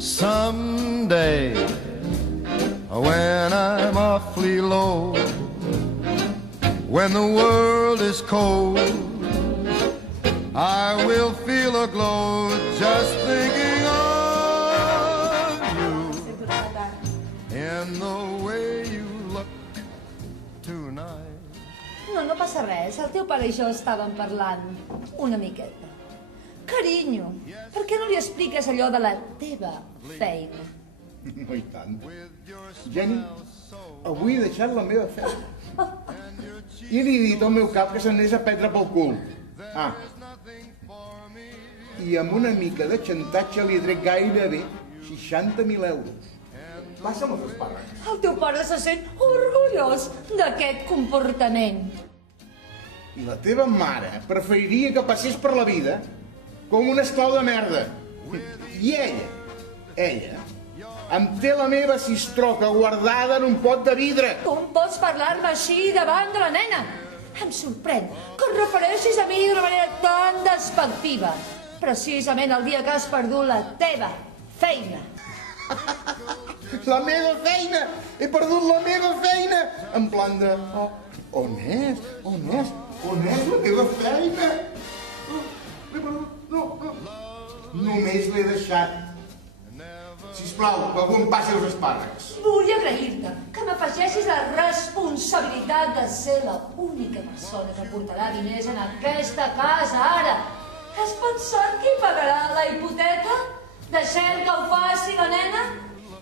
Someday, when I'm awfully low, when the world is cold, I will feel a glow just thinking of you in the way you look tonight. No passa res. El teu pare i jo estàvem parlant una miqueta. Carinyo, per què no li expliques allò de la teva feina? No i tant. Jenny, avui he deixat la meva feina. I li he dit al meu cap que s'anés a prendre pel cul. I amb una mica de xantatge li he tret gairebé 60.000 euros. Passa'm els espàrrecs. El teu pare se sent orgullós d'aquest comportament. I la teva mare preferiria que passés per la vida com un esclau de merda. I ella, em té la meva sistroca guardada en un pot de vidre. Com pots parlar-me així davant de la nena? Em sorprèn que et refereixis a mi d'una manera tan despectiva. Precisament el dia que has perdut la teva feina. La meva feina! He perdut la meva feina! En plan de... On és la teva feina? L'he perdut. No. Només l'he deixat. Sisplau, que algú em passi els espàrrecs. Vull agrair-te que m'afegeixis la responsabilitat de ser l'única persona que portarà diners en aquesta casa ara. Has pensat qui pagarà la hipoteca? Deixem que ho faci la nena?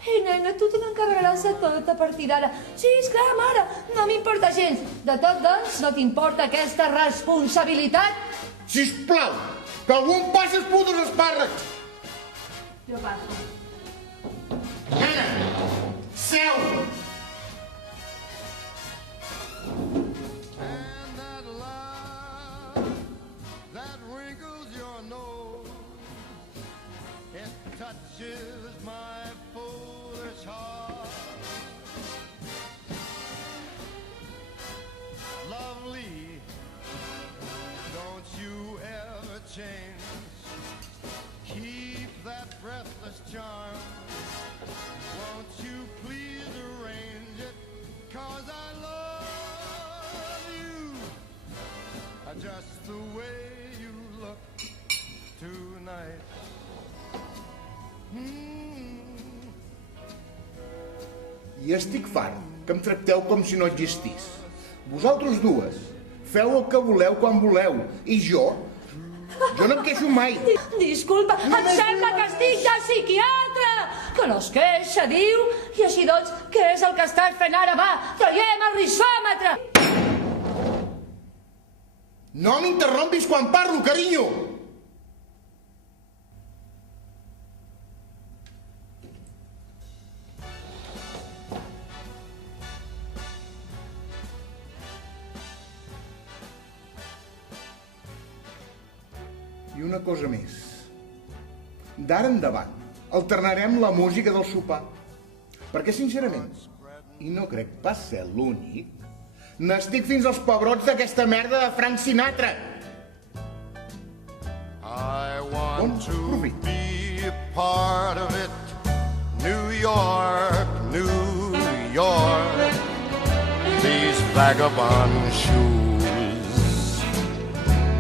Ei, nena, tu te n'encarregaràs de tot a partir d'ara. Sí, esclar, mare, no m'importa gens. De tot, doncs, no t'importa aquesta responsabilitat? Sisplau, que algú em passi els putos espàrrecs. Jo passo. Nena, seu! And that laugh that wrinkles your nose, it touches my foolish heart. Lovely, don't you ever change. Keep that breathless charm. Won't you please arrange it? 'Cause I love you just the way you look tonight. I estic fart que em tracteu com si no existís. Vosaltres dues feu el que voleu quan voleu. I jo no em queixo mai. Disculpa, em sembla que estic de psiquiatre. Que no es queixa, diu. I així doncs, què és el que estàs fent ara? Va, traiem el risòmetre. No m'interrompis quan parlo, carinyo! I una cosa més. D'ara endavant, alternarem la música del sopar. Perquè, sincerament, i no crec pas ser l'únic, n'estic fins als pebrots d'aquesta merda de Frank Sinatra. I want to be a part of it. New York, New York. These vagabond shoes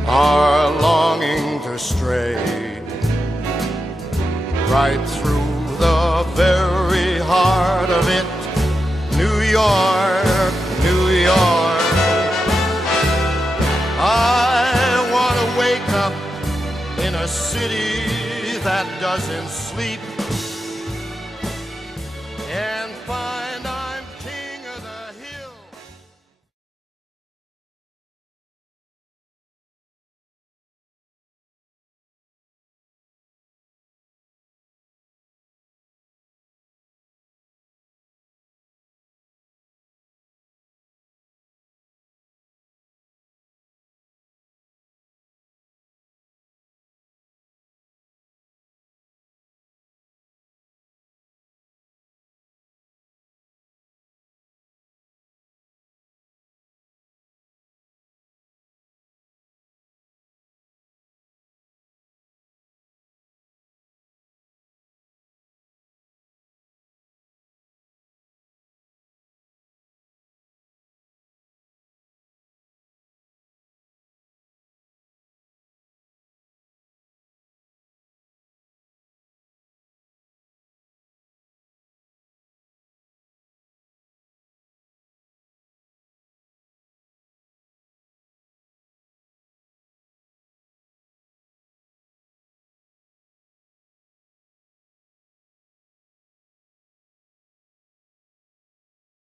are longing to stray right through the very heart of it. New York, New York. I want to wake up in a city that doesn't sleep and find